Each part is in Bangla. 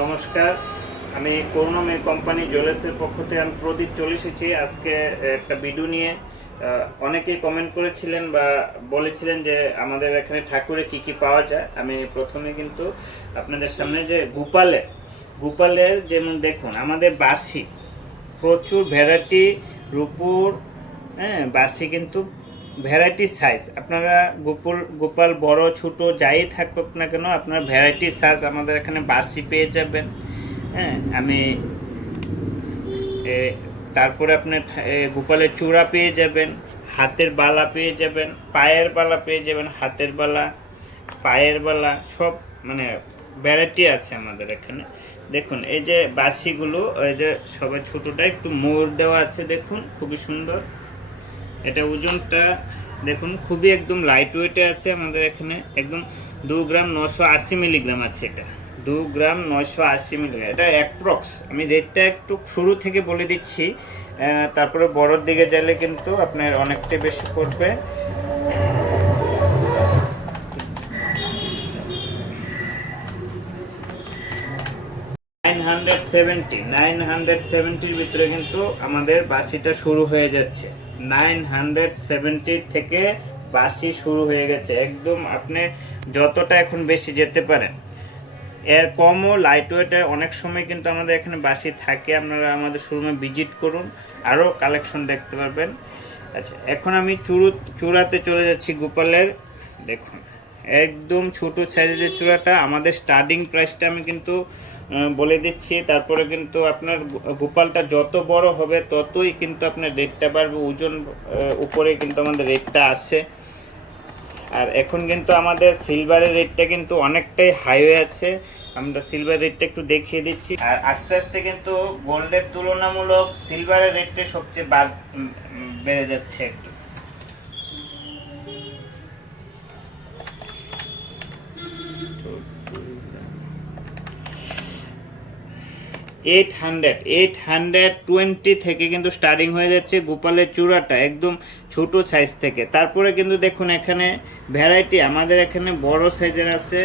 নমস্কার। আমি করুণমে কোম্পানি জুয়েলার্সের পক্ষ থেকে আমি প্রদীপ চলে এসেছি। আজকে একটা ভিডিও নিয়ে অনেকেই কমেন্ট করেছিলেন বা বলেছিলেন যে আমাদের এখানে ঠাকুরে কি কি পাওয়া যায়। আমি প্রথমে কিন্তু আপনাদের সামনে যে গোপালে গোপালের যেমন দেখুন, আমাদের বাসি, প্রচুর ভ্যারাইটি রূপুর হ্যাঁ বাসি কিন্তু ভ্যারাইটি সাইজ। আপনারা গোপাল গোপাল বড়, ছোট, যাই থাকুক না কেন, আপনারা ভ্যারাইটি সাইজ আমাদের এখানে বাসি পেয়ে যাবেন। হ্যাঁ আমি তারপরে আপনার গোপালের চূড়া পেয়ে যাবেন, হাতের বালা পেয়ে যাবেন, পায়ের বালা পেয়ে যাবেন, হাতের বালা, পায়ের বালা, সব মানে ভ্যারাইটি আছে আমাদের এখানে। দেখুন, এই যে বাসিগুলো, এই যে সবাই ছোটটা, একটু মোড় দেওয়া আছে, দেখুন, খুবই সুন্দর। এটা ওজনটা দেখুন, খুবই একদম লাইট ওয়েটে আছে আমাদের এখানে। একদম দু গ্রাম নশো আশি মিলিগ্রাম আছে এটা। দু গ্রাম নয়শো আশি মিলিগ্রাম এটা অ্যাপ্রক্স আমি রেটটা একটু শুরু থেকে বলে দিচ্ছি। তারপরে বড়র দিকে গেলে কিন্তু আপনার অনেকটাই বেশি পড়বে। Nine hundred seventy nine hundred সেভেন্টির ভিতরে কিন্তু আমাদের বাসিটা শুরু হয়ে যাচ্ছে। নাইন হান্ড্রেড সেভেন্টি থেকে বাসি শুরু হয়ে গেছে। একদম আপনি যতটা এখন বেশি যেতে পারেন। এর কমও লাইট ওয়েটে অনেক সময় কিন্তু আমাদের এখানে বাসি থাকে। আপনারা আমাদের শোরুমে ভিজিট করুন, আরও কালেকশন দেখতে পারবেন। আচ্ছা এখন আমি চুরু চূড়াতে চলে যাচ্ছি গোপালের। দেখুন। একদম ছোট সাইজের চূড়াটা। আমাদের স্টার্টিং প্রাইসটা আমি কিন্তু বলে দিচ্ছি। তারপরে কিন্তু আপনার গোপালটা যত বড় হবে, ততই কিন্তু আপনার রেটটা বাড়বে। ওজন উপরে কিন্তু আমাদের রেটটা আছে। আর এখন কিন্তু আমাদের সিলভারের রেটটা কিন্তু অনেকটাই হাই হয়ে আছে। আমরা সিলভার রেটটা একটু দেখিয়ে দিচ্ছি। আর আস্তে আস্তে কিন্তু গোল্ডের তুলনামূলক সিলভারের রেটটা সবচেয়ে বাড়- যাচ্ছে একটু। Eight hundred eight hundred twenty থেকে কিন্তু স্টার্টিং হয়ে যাচ্ছে গোপালের চূড়াটা, একদম ছোট সাইজ থেকে। তারপরে কিন্তু দেখুন এখানে ভ্যারাইটি আমাদের এখানে বড় সাইজের আছে,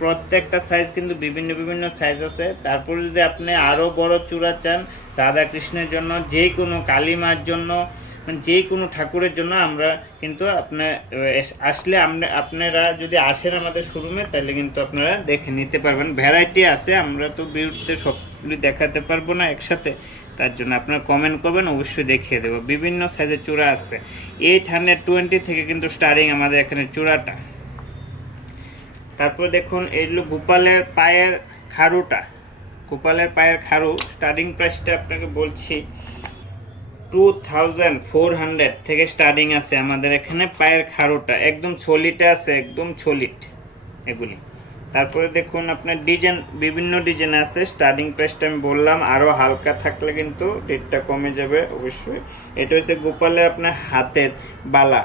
প্রত্যেকটা সাইজ কিন্তু বিভিন্ন বিভিন্ন সাইজ আছে। তারপরে যদি আপনি আরও বড় চূড়া চান রাধা কৃষ্ণের জন্য, যে কোনো কালীমার জন্য মানে যে কোনো ঠাকুরের জন্য আমরা কিন্তু আপনার আসলে আমরা, আপনারা যদি আসেন আমাদের শোরুমে তাহলে কিন্তু আপনারা দেখে নিতে পারবেন। ভ্যারাইটি আছে, আমরা তো বিরুদ্ধে সবগুলি দেখাতে পারব না একসাথে, তার জন্য আপনারা কমেন্ট করবেন, অবশ্যই দেখিয়ে দেবো। বিভিন্ন সাইজের চূড়া আছে। এইট হান্ড্রেড টোয়েন্টি থেকে কিন্তু স্টার্টিং আমাদের এখানে চূড়াটা। তারপর দেখুন এইগুলো গোপালের পায়ের খারুটা। গোপালের পায়ের খারু স্টার্টিং প্রাইসটা আপনাকে বলছি টু থাউজেন্ড ফোর হান্ড্রেড থেকে স্টার্টিং আছে আমাদের এখানে পায়ের খারুটা। একদম ছলিটা আছে, একদম ছলিট এগুলি। তারপরে দেখুন আপনার ডিজাইন, বিভিন্ন ডিজাইন আছে। স্টার্টিং প্রাইসটা আমি বললাম আরও হালকা থাকলে কিন্তু রেটটা কমে যাবে অবশ্যই। এটা হচ্ছে গোপালের আপনার হাতের বালা।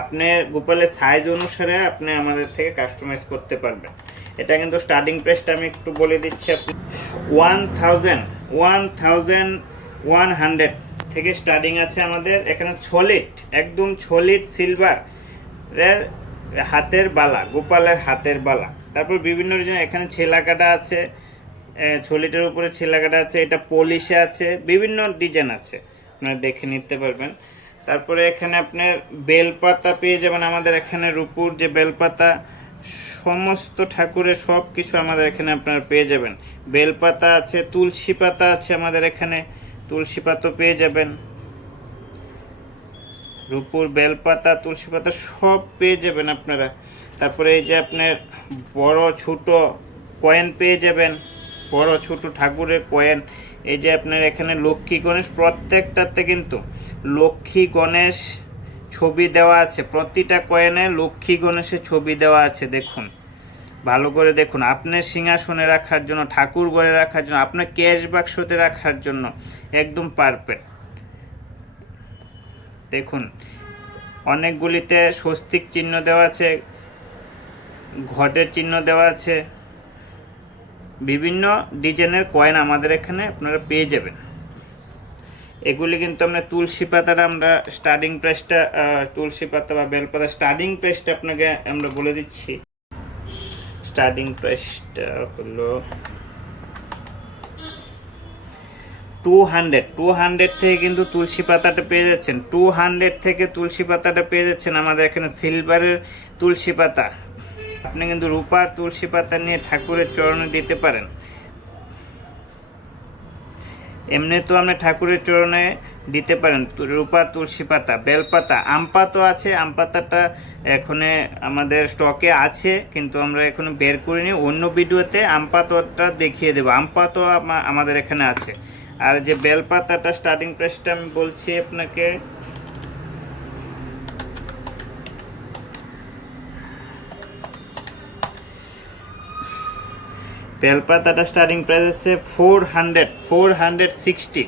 আপনার গোপালের সাইজ অনুসারে আপনি আমাদের থেকে কাস্টমাইজ করতে পারবেন। এটা কিন্তু স্টার্টিং প্রাইসটা আমি একটু বলে দিচ্ছি আপনি। One thousand one one hundred থেকে স্টার্টিং আছে আমাদের। এখানে ছলিট, একদম ছলিট সিলভার হাতের বালা, গোপালের হাতের বালা। তারপর বিভিন্ন রিজন এখানে ছেলাকাটা আছে ছলিটার উপরে ছেলাকাটা আছে, এটা পলিশে আছে, বিভিন্ন ডিজাইন আছে। আপনারা দেখে নিতে পারবেন। তারপরে এখানে আপনার বেলপাতা পেয়ে যাবেন আমাদের এখানে রূপুর যে বেলপাতা, সমস্ত ঠাকুরের সব কিছু আমাদের এখানে আপনারা পেয়ে যাবেন। বেলপাতা আছে, তুলসী পাতা আছে আমাদের এখানে, তুলসী পাতা পেয়ে যাবেন। রূপুর বেলপাতা, তুলসী পাতা সব পেয়ে যাবেন আপনারা। তারপরে এই যে আপনার বড় ছোট কয়েন পেয়ে যাবেন, বড় ছোট ঠাকুরের কয়েন। এই যে আপনার এখানে লক্ষ্মী গণেশ, প্রত্যেকটাতে কিন্তু লক্ষ্মী গণেশ ছবি দেওয়া আছে। প্রতিটা কয়েনে লক্ষ্মী গণেশের ছবি দেওয়া আছে, দেখুন। ভালো করে দেখুন, আপনার সিংহাসনে রাখার জন্য, ঠাকুর ঘরে রাখার জন্য, আপনার ক্যাশ বাক্সতে রাখার জন্য, একদম পারফেক্ট। দেখুন, অনেকগুলিতে স্বস্তিক চিহ্ন দেওয়া আছে, ঘটের চিহ্ন দেওয়া আছে। বিভিন্ন ডিজাইনের কয়েন আমাদের এখানে আপনারা পেয়ে যাবেন। এগুলি কিন্তু আমরা তুলসী পাতার আমরা স্টার্টিং প্রাইসটা তুলসী পাতা বা বেলপাতা স্টার্টিং প্রাইসটা আপনাকে আমরা বলে দিচ্ছি। স্টার্টিং প্রাইসটা হলো টু হান্ড্রেড টু হান্ড্রেড থেকে কিন্তু তুলসী পাতাটা পেয়ে যাচ্ছেন। টু হান্ড্রেড থেকে তুলসী পাতাটা পেয়ে যাচ্ছেন আমাদের এখানে সিলভারের তুলসী পাতা। আপনি কিন্তু রূপার তুলসী পাতা নিয়ে ঠাকুরের চরণে দিতে পারেন। এমনি তো আপনি ঠাকুরের চরণে দিতে পারেন রূপার তুলসী পাতা বেলপাতা আম পাতা আছে, আম পাতাটা এখানে আমাদের স্টকে আছে, কিন্তু আমরা এখনও বের করিনি। অন্য ভিডিওতে আম পাতাটা দেখিয়ে দেবো। আম পাতা আমাদের এখানে আছে। আর যে বেলপাতাটা স্টার্টিং প্রাইসটা আমি বলছি আপনাকে, বেলপাতাটা স্টার্টিং প্রাইস আছে four hundred four hundred sixty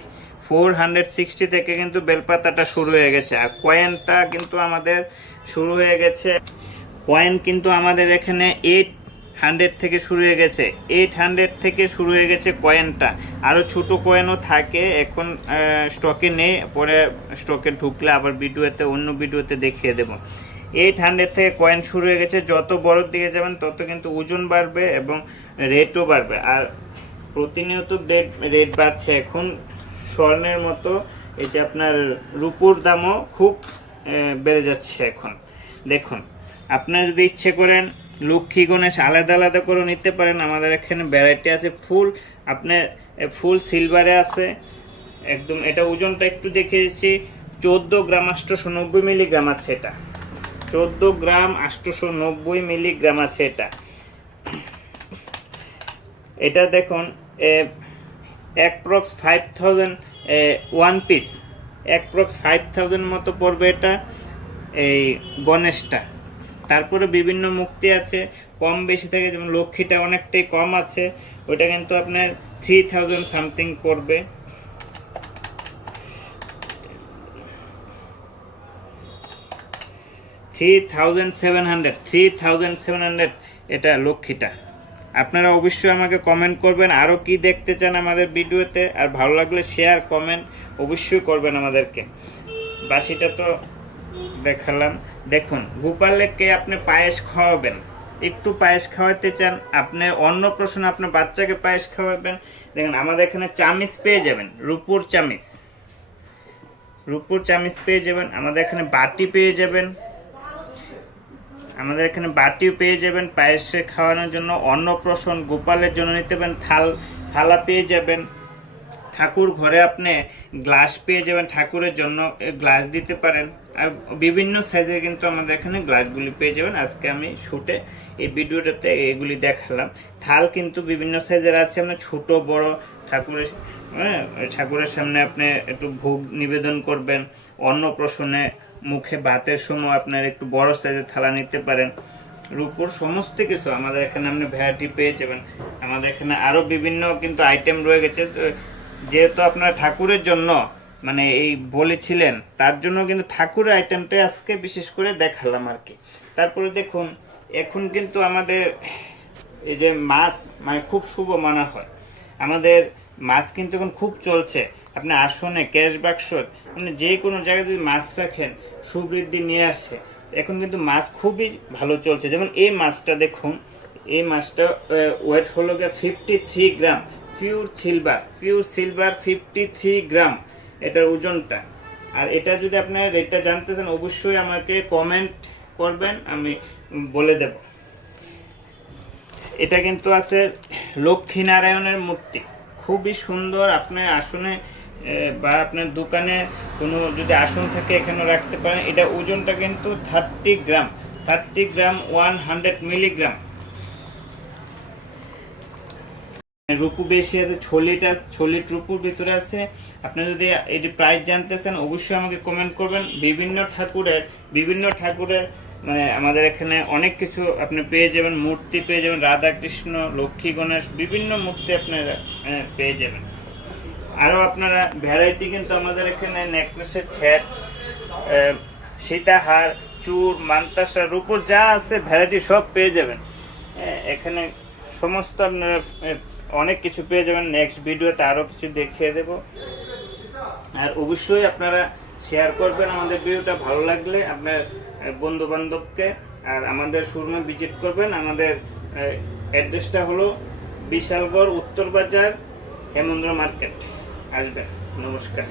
four hundred sixty থেকে কিন্তু বেলপাতাটা শুরু হয়ে গেছে। আর কয়েনটা কিন্তু আমাদের শুরু হয়ে গেছে কয়েন কিন্তু আমাদের এখানে এইট হান্ড্রেড থেকে শুরু হয়ে গেছে। এইট হান্ড্রেড থেকে শুরু হয়ে গেছে কয়েনটা আরও ছোট কয়েনও থাকে, এখন স্টকে নেই, পরে স্টকে ঢুকলে আবার ভিডিওতে অন্য ভিডিওতে দেখিয়ে দেবো। এইট হান্ড্রেড থেকে কয়েন শুরু হয়ে গেছে, যত বড়র দিকে যাবেন, তত কিন্তু ওজন বাড়বে এবং রেটও বাড়বে। আর প্রতিনিয়ত রেট রেট বাড়ছে এখন। স্বর্ণের মতো, এই যে আপনার রূপুর দামও খুব বেড়ে যাচ্ছে এখন। দেখুন, আপনারা যদি ইচ্ছে করেন লক্ষ্মী গণেশ আলাদা আলাদা করে নিতে পারেন। আমাদের এখানে ভ্যারাইটি আছে ফুল। আপনার ফুল সিলভারে আছে। একদম, এটা ওজনটা একটু দেখে দিচ্ছি। চোদ্দ গ্রাম আটশোশো নব্বই মিলিগ্রাম আছে এটা। চোদ্দ গ্রাম আটশোশো নব্বই মিলিগ্রাম আছে এটা। এটা দেখুন approx five thousand one piece approx five thousand মতো পড়বে এটা, এই গণেশটা। তারপরে বিভিন্ন মুক্তি আছে, কম বেশি থাকে, যেমন লক্ষ্মীটা অনেকটাই কম আছে, ওটা কিন্তু আপনার থ্রি থাউজেন্ড সামথিং পড়বে। Three thousand seven hundred three thousand seven hundred এটা লক্ষ্মীটা। আপনারা অবশ্যই আমাকে কমেন্ট করবেন আরও কি দেখতে চান আমাদের ভিডিওতে, আর ভালো লাগলে শেয়ার কমেন্ট অবশ্যই করবেন আমাদেরকে। বাসিটা তো দেখালাম। দেখুন গোপালকে আপনি পায়েস খাওয়াবেন? একটু পায়েস খাওয়াতে চান আপনি অন্নপ্রাশন আপনার বাচ্চাকে পায়েস খাওয়াবেন। দেখেন, আমাদের এখানে চামিচ পেয়ে যাবেন, রূপুর চামিচ। রূপুর চামিচ পেয়ে যাবেন, আমাদের এখানে বাটি পেয়ে যাবেন। আমাদের এখানে বাটিও পেয়ে যাবেন, পায়েসে খাওয়ানোর জন্য। অন্নপ্রাশন গোপালের জন্য নিতে পারেন, থাল, থালা পেয়ে যাবেন। ঠাকুর ঘরে আপনি গ্লাস পেয়ে যাবেন, ঠাকুরের জন্য গ্লাস দিতে পারেন। আর বিভিন্ন সাইজের কিন্তু আমাদের এখানে গ্লাসগুলি পেয়ে যাবেন। আজকে আমি শুটে এই ভিডিওটাতে এগুলি দেখালাম। থাল কিন্তু বিভিন্ন সাইজের আছে। আপনার ছোট, বড় ঠাকুরের ঠাকুরের সামনে আপনি একটু ভোগ নিবেদন করবেন। অন্নপ্রাশনে মুখে ভাতের সময় আপনার একটু বড় সাইজের থালা নিতে পারেন। রূপোর সমস্ত কিছু আমাদের এখানে আপনি ভ্যারাইটি পেয়ে যাবেন। আমাদের এখানে আরও বিভিন্ন কিন্তু আইটেম রয়ে গেছে। যেহেতু আপনারা ঠাকুরের জন্য মানে এই বলেছিলেন, তার জন্য কিন্তু ঠাকুরের আইটেমটাই আজকে বিশেষ করে দেখালাম আর কি। তারপরে দেখুন, এখন কিন্তু আমাদের এই যে মাছ মানে খুব শুভ মানা হয় আমাদের মাছ কিন্তু এখন খুব চলছে। আপনি আসনে, ক্যাশ বাক্স মানে যে কোনো জায়গায় যদি মাছ রাখেন, সুবৃদ্ধি নিয়ে আসে, এখন কিন্তু মাছ খুবই ভালো চলছে। যেমন এই মাছটা দেখুন, এই মাছটা ওয়েট হলো গিয়ে fifty three gram pure silver pure silver fifty three gram এটার ওজনটা। আর এটা যদি আপনি রেটটা জানতে চান, অবশ্যই আমাকে কমেন্ট করবেন, আমি বলে দেব। এটা কিন্তু আছে লক্ষ্মীনারায়ণের মূর্তি। খুবই সুন্দর আপনার আসনে বা আপনার দোকানে কোনো যদি আসন থাকে, এখানে রাখতে পারেন। এটা ওজনটা কিন্তু thirty gram thirty gram one hundred milligram Rupu বেশি আছে ছলিটা ছলিট রূপুর ভিতরে আছে। আপনি যদি এটি প্রাইস জানতে চান, অবশ্যই আমাকে কমেন্ট করবেন। বিভিন্ন ঠাকুরের বিভিন্ন ঠাকুরের মানে আমাদের এখানে অনেক কিছু আপনি পেয়ে যাবেন, মূর্তি পেয়ে যাবেন রাধা কৃষ্ণ লক্ষ্মী গণেশ, বিভিন্ন মূর্তি আপনারা পেয়ে যাবেন। আরও আপনারা ভ্যারাইটি কিন্তু আমাদের এখানে নেকলেসের ছেট সীতাহার, চূর, মান্তাসা রূপর যা আছে ভ্যারাইটি সব পেয়ে যাবেন। এখানে সমস্ত আপনারা অনেক কিছু পেয়ে যাবেন। নেক্সট ভিডিওতে আরও কিছু দেখিয়ে দেব। আর অবশ্যই আপনারা শেয়ার করবেন আমাদের ভিডিওটা ভালো লাগলে আপনার বন্ধু বান্ধবকে আর আমাদের শোরুমে ভিজিট করবেন। আমাদের অ্যাড্রেসটা হলো বিশালগড় উত্তর বাজার হেমন্দ্র মার্কেট। আসবেন। নমস্কার।